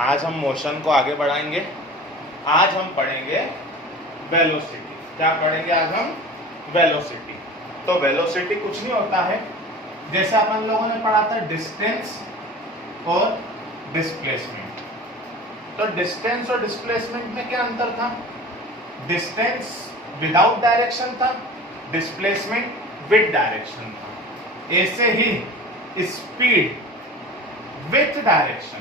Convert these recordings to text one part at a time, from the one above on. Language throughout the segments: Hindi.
आज हम मोशन को आगे बढ़ाएंगे। आज हम पढ़ेंगे वेलोसिटी। क्या पढ़ेंगे आज हम? वेलोसिटी। तो वेलोसिटी कुछ नहीं होता है, जैसे अपन लोगों ने पढ़ा था डिस्टेंस और डिस्प्लेसमेंट। तो डिस्टेंस और डिस्प्लेसमेंट में क्या अंतर था? डिस्टेंस विदाउट डायरेक्शन था, डिस्प्लेसमेंट विद डायरेक्शन था। ऐसे ही स्पीड विथ डायरेक्शन,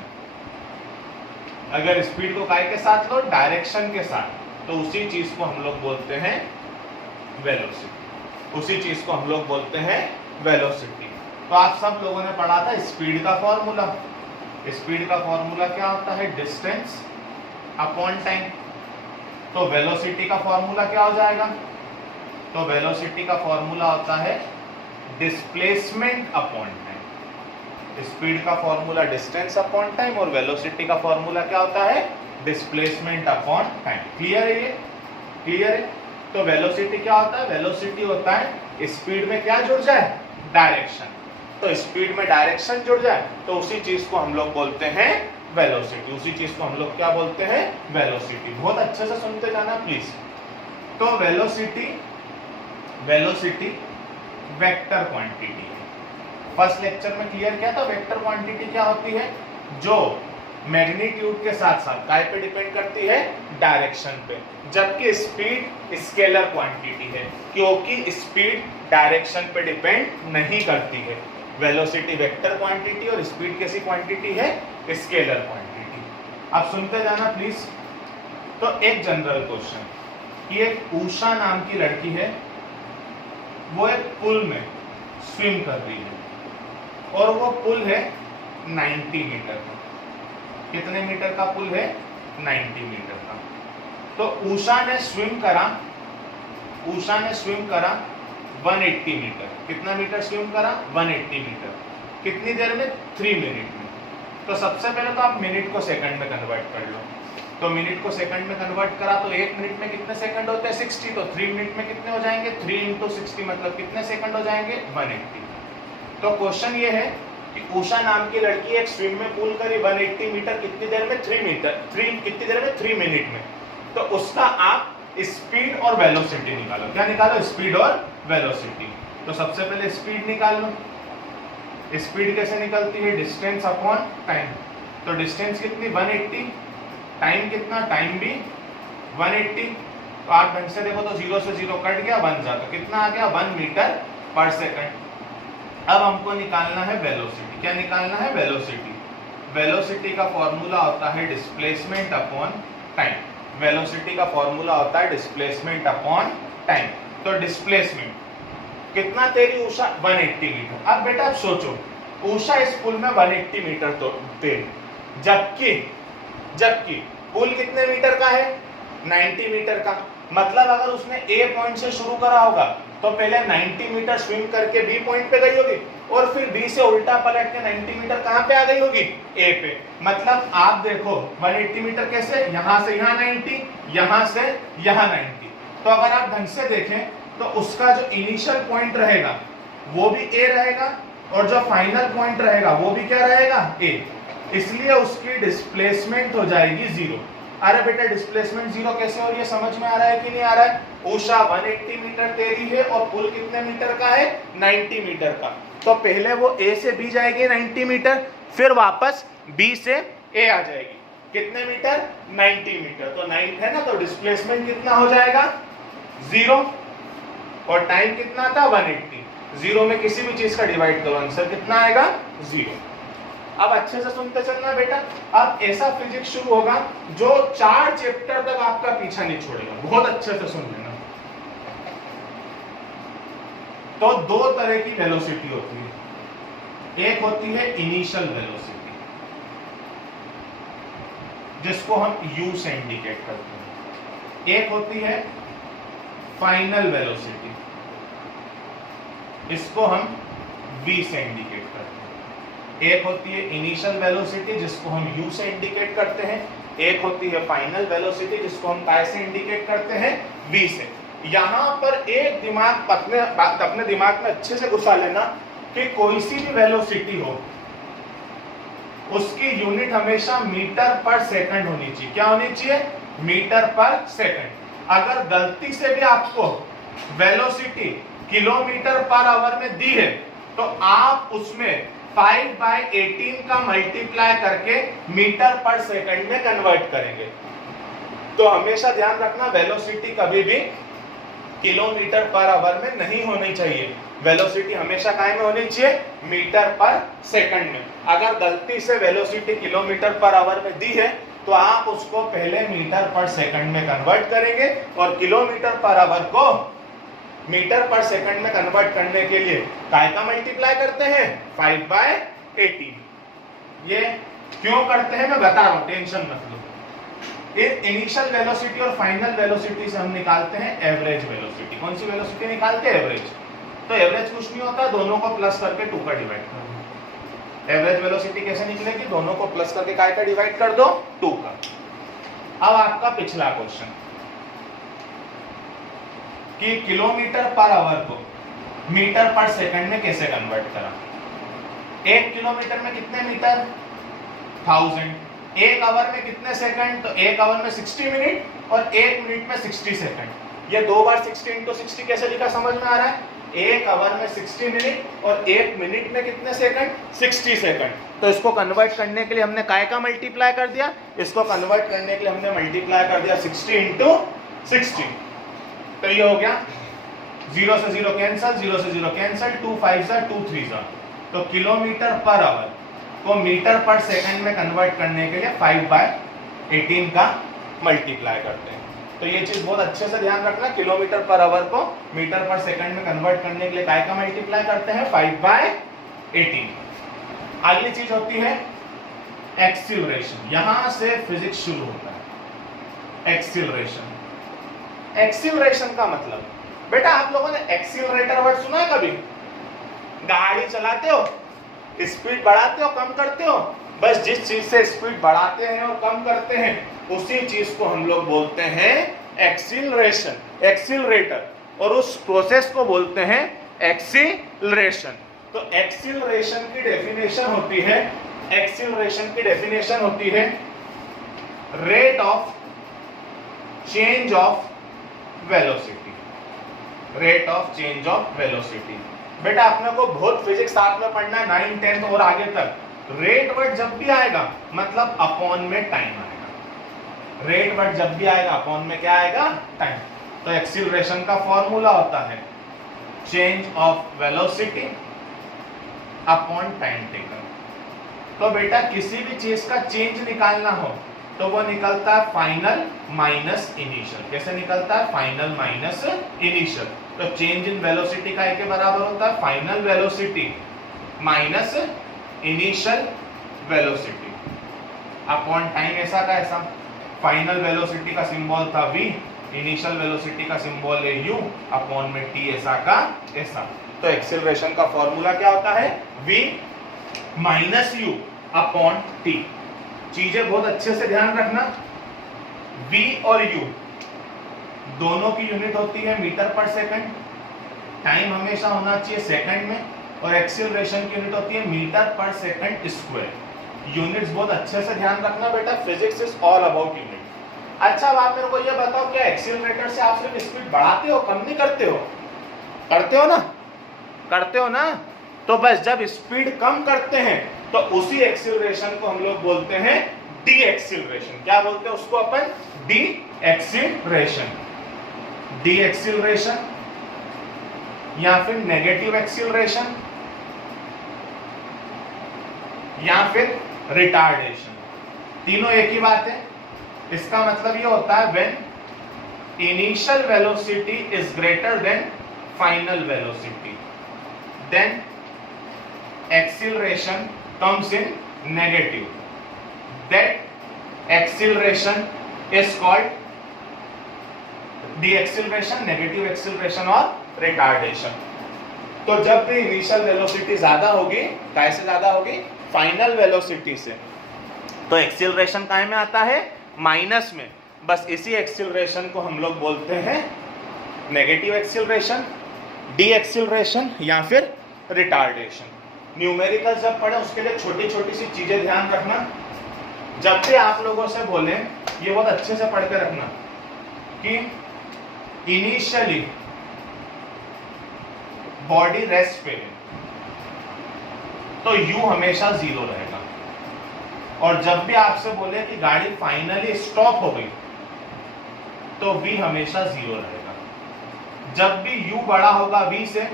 अगर स्पीड को काय के साथ लो? डायरेक्शन के साथ, तो उसी चीज को हम लोग बोलते हैं वेलोसिटी। उसी चीज को हम लोग बोलते हैं वेलोसिटी। तो आप सब लोगों ने पढ़ा था स्पीड का फॉर्मूला। स्पीड का फॉर्मूला क्या होता है? Distance upon time. तो वेलोसिटी का फॉर्मूला क्या हो जाएगा? तो वेलोसिटी का फॉर्मूला होता है डिस्प्लेसमेंट अपॉन टाइम। स्पीड का फॉर्मूला डिस्टेंस अपॉन टाइम और वेलोसिटी का फॉर्मूला क्या होता है? Displacement upon time. क्लियर है? ये क्लियर है? तो वेलोसिटी क्या होता है? वेलोसिटी होता है स्पीड में क्या जुड़ जाए? डायरेक्शन। तो स्पीड में डायरेक्शन जुड़ जाए तो उसी चीज को हम लोग बोलते हैं वेलोसिटी। उसी चीज को हम लोग क्या बोलते हैं? वेलोसिटी। बहुत अच्छे से सुनते जाना प्लीज। तो वेलोसिटी वेक्टर क्वांटिटी है। फर्स्ट लेक्चर में क्लियर किया था वेक्टर क्वांटिटी क्या होती है? जो मैग्नीट्यूड के साथ साथ काय पे डिपेंड करती है? डायरेक्शन पे। जबकि स्पीड स्केलर क्वांटिटी है, क्योंकि स्पीड डायरेक्शन पे डिपेंड नहीं करती है। वेलोसिटी वेक्टर क्वांटिटी और स्पीड कैसी क्वांटिटी है? Scalar quantity. अब सुनते जाना प्लीज। तो एक जनरल क्वेश्चन कि एक उषा नाम की लड़की है, वो एक पुल में स्विम कर रही है और वो पुल है 90 मीटर का। कितने मीटर का पुल है? 90 मीटर का। तो उषा ने स्विम करा 180 मीटर। कितना मीटर स्विम करा? 180 मीटर। कितनी देर में? 3 मिनट में। तो सबसे पहले तो आप मिनट को सेकंड में कन्वर्ट कर लो। तो मिनट को सेकंड में कन्वर्ट करा तो 1 मिनट में कितने सेकंड होते हैं? 60। तो 3 मिनट में कितने हो जाएंगे? 3 × 60 मतलब कितने सेकंड हो जाएंगे? 180। तो क्वेश्चन ये है कि उषा नाम की लड़की एक स्विम में पूल करी 180 मीटर कितनी देर में? 3 मिनट में। तो उसका आप स्पीड और वेलोसिटी निकालो। क्या निकालो? स्पीड और वेलोसिटी। तो सबसे पहले स्पीड निकाल लो। स्पीड कैसे निकलती है? Distance upon time. तो डिस्टेंस कितनी? 180। टाइम कितना? टाइम भी 180। तो आप ढंग से देखो तो 0 से 0 कट गया, 1 जाता। कितना आ गया? 1 मीटर पर सेकंड। अब हमको निकालना है वेलोसिटी। क्या निकालना है? वेलोसिटी। वेलोसिटी का फॉर्मूला होता है डिस्प्लेसमेंट अपॉन टाइम। वेलोसिटी का फॉर्मूला होता है डिस्प्लेसमेंट अपॉन टाइम। तो डिस्प्लेसमेंट कितना तेरी उषा? 180 मीटर। अब बेटा आप सोचो, उषा इस पुल में 180 मीटर तो तेरी, जबकि पुल कितने मीटर का है? 90 मीटर का। मतलब अगर उसने ए पॉइंट से शुरू करा होगा तो पहले 90 मीटर स्विम करके बी पॉइंट पे गई होगी और फिर बी से उल्टा पलट के 90 मीटर कहां पे आ गई होगी? ए पे। मतलब आप देखो 180 मीटर कैसे? यहां से यहां 90, यहां से यहां 90। तो अगर आप ढंग से देखें तो उसका जो इनिशियल पॉइंट रहेगा वो भी ए रहेगा और जो फाइनल पॉइंट रहेगा वो भी क्या रहेगा? ए। इसलिए उसकी डिस्प्लेसमेंट हो जाएगी 0। अरे बेटा डिस्प्लेसमेंट 0 कैसे हो रही है? समझ में आ रहा है कि नहीं आ रहा है? उषा 180 मीटर तेरी है और पुल कितने मीटर का है? 90 मीटर का। तो पहले वो ए से बी जाएगी 90 मीटर, फिर वापस बी से ए आ जाएगी। कितने मीटर? 90 मीटर। तो 9 है ना, तो डिस्प्लेसमेंट कितना हो जाएगा? 0। और टाइम कितना था? 180। 0 में किसी भी चीज का डिवाइड करो, आंसर कितना आएगा? 0। अब अच्छे से सुनते चलना बेटा। अब ऐसा फिजिक्स शुरू होगा जो 4 चैप्टर तक आपका पीछा नहीं छोड़ेगा। बहुत अच्छे से सुन लेना। तो 2 तरह की वेलोसिटी होती है। एक होती है इनिशियल वेलोसिटी, जिसको हम u से इंडिकेट करते हैं। एक होती है फाइनल वेलोसिटी, इसको हम v से इंडिकेट करते हैं। एक होती है इनिशियल वेलोसिटी जिसको हम u से इंडिकेट करते हैं। एक होती है फाइनल वेलोसिटी जिसको हम काय से इंडिकेट करते हैं? v से। यहां पर एक दिमाग अपने दिमाग में अच्छे से घुसा लेना कि कोई सी भी वेलोसिटी हो, उसकी यूनिट हमेशा मीटर पर सेकंड होनी चाहिए। क्या होनी चाहिए? मीटर पर सेकंड। अगर गलती से भी आपको वेलोसिटी किलोमीटर पर आवर में दी है तो आप उसमें 5/18 का मल्टीप्लाई करके मीटर पर सेकंड में कन्वर्ट करेंगे। तो हमेशा ध्यान रखना, वेलोसिटी कभी भी किलोमीटर पर आवर में नहीं होनी चाहिए। वेलोसिटी हमेशा काय में होनी चाहिए? मीटर पर सेकंड में। अगर गलती से वेलोसिटी किलोमीटर पर आवर में दी है तो आप उसको पहले मीटर पर सेकंड में कन्वर्ट करेंगे और किलोमीटर पर आवर को मीटर पर सेकंड में कन्वर्ट करने के लिए काय का मल्टीप्लाई करते हैं? 5/18। ये क्यों करते हैं मैं बता रहा हूं, टेंशन मत लो। इनिशियल वेलोसिटी और फाइनल वेलोसिटी से हम निकालते हैं एवरेज वेलोसिटी। कौन सी वेलोसिटी निकालते हैं? एवरेज। तो एवरेज कुछ नहीं होता, दोनों को प्लस करके 2 का डिवाइड कर दो। एवरेज वेलोसिटी कैसे निकलेगी? दोनों को प्लस करके काय का डिवाइड कर दो? 2 का। अब आपका पिछला क्वेश्चन कि किलोमीटर पर आवर को मीटर पर सेकंड में कैसे कन्वर्ट करा। 1 किलोमीटर में कितने मीटर? 1000। 1 आवर में कितने सेकंड? तो 1 आवर में 60 मिनट और 1 मिनट में 60 सेकंड। ये 2 बार 60 × 60 कैसे लिखा समझ में आ रहा है? 1 आवर में 60 मिनट और 1 मिनट में कितने सेकंड? 60 सेकंड। तो इसको कन्वर्ट करने के लिए हमने काय का मल्टीप्लाई कर दिया? इसको कन्वर्ट करने के लिए हमने मल्टीप्लाई कर दिया 60 × 60। तो ये हो गया 0 से 0 कैंसिल, 0 से 0 कैंसिल, 2 5 2 3। तो किलोमीटर पर आवर को मीटर पर सेकंड में कन्वर्ट करने के लिए 5/18 का मल्टीप्लाई करते हैं। तो ये चीज बहुत अच्छे से ध्यान रखना, किलोमीटर पर आवर को मीटर पर सेकंड में कन्वर्ट करने के लिए काय का मल्टीप्लाई करते हैं? 5/18। अगली चीज होती है एक्सीलरेशन। यहां से फिजिक्स शुरू होता है। एक्सीलरेशन। एक्सीलरेशन का मतलब, बेटा आप लोगों ने एक्सीलरेटर वर्ड सुना है कभी? गाड़ी चलाते हो, स्पीड बढ़ाते हो, कम करते हो, बस जिस चीज से स्पीड बढ़ाते हैं और कम करते हैं उसी चीज को हम लोग बोलते हैं एक्सीलरेशन, एक्सीलरेटर, और उस प्रोसेस को बोलते हैं एक्सीलरेशन। तो एक्सीलरेशन की डेफिनेशन होती है, एक्सीलरेशन की डेफिनेशन होती है rate of change of velocity, rate of change of velocity. बेटा अपने को बहुत फिजिक्स साथ में पढ़ना है, 9, 10 और आगे तक। रेट वर्ड जब भी आएगा मतलब अपॉन में टाइम आएगा। रेट वर्ड जब भी आएगा अपॉन में क्या आएगा? टाइम। तो एक्सीलरेशन का फॉर्मूला होता है change of velocity upon time taken. तो बेटा किसी भी चीज का चेंज निकालना हो तो वो निकलता है फाइनल माइनस इनिशियल। कैसे निकलता है? Final minus initial. तो चेंज इन वेलोसिटी का के बराबर होता है final velocity minus initial velocity upon time. ऐसा का ऐसा, फाइनल वेलोसिटी का सिंबल था v, इनिशियल वेलोसिटी का सिंबल है u, अपॉन में t ऐसा का ऐसा। तो एक्सीलरेशन का फॉर्मूला क्या होता है? v minus u upon t। चीजें बहुत अच्छे से ध्यान रखना, v और u दोनों की यूनिट होती है मीटर पर सेकंड, टाइम हमेशा होना चाहिए सेकंड में, और एक्सीलरेशन की यूनिट होती है मीटर पर सेकंड स्क्वायर। यूनिट्स बहुत अच्छे से ध्यान रखना बेटा, physics is all about unit. अच्छा अब आप मेरे को ये बताओ, क्या एक्सीलरेटर से आप सिर्फ स्पीड बढ़ाते हो, कम नहीं करते हो? करते हो ना? करते हो ना? तो बस जब स्पीड कम करते हैं तो उसी एक्सीलरेशन को हम लोग बोलते हैं डी एक्सीलरेशन। क्या बोलते हैं उसको अपन? Deceleration. डी एक्सीलरेशन या फिर नेगेटिव एक्सीलरेशन या फिर रिटार्डेशन, तीनों एक ही बात है। इसका मतलब ये होता है when initial velocity is greater than final velocity then acceleration comes in negative. That acceleration is called deceleration, negative acceleration और retardation. तो जब भी इनिशियल वेलोसिटी ज्यादा होगी, कैसे ज्यादा होगी? फाइनल वेलोसिटी से, तो एक्सीलरेशन काहे में आता है? माइनस में। बस इसी एक्सीलरेशन को हम लोग बोलते हैं नेगेटिव एक्सीलरेशन, डी एक्सीलरेशन या फिर रिटार्डेशन। न्यूमेरिकल जब पढ़े उसके लिए छोटी छोटी सी चीजें ध्यान रखना। जब भी आप लोगों से बोले ये बहुत अच्छे से पढ़ के रखना कि इनिशियली बॉडी रेस्ट पे है तो यू हमेशा 0 रहेगा, और जब भी आपसे बोले कि गाड़ी फाइनली स्टॉप हो गई तो v हमेशा 0 रहेगा। जब भी u बड़ा होगा v से,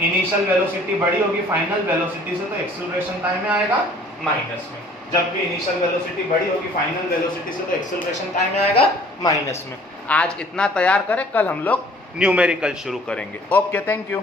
इनिशियल वेलोसिटी बड़ी होगी फाइनल वेलोसिटी से, तो एक्सेलरेशन टाइम में आएगा माइनस में। जब भी इनिशियल वेलोसिटी बड़ी होगी फाइनल वेलोसिटी से, तो एक्सेलरेशन टाइम में आएगा माइनस में। आज इतना तैयार करें, कल हम लोग न्यूमेरिकल शुरू करेंगे। Okay, thank you.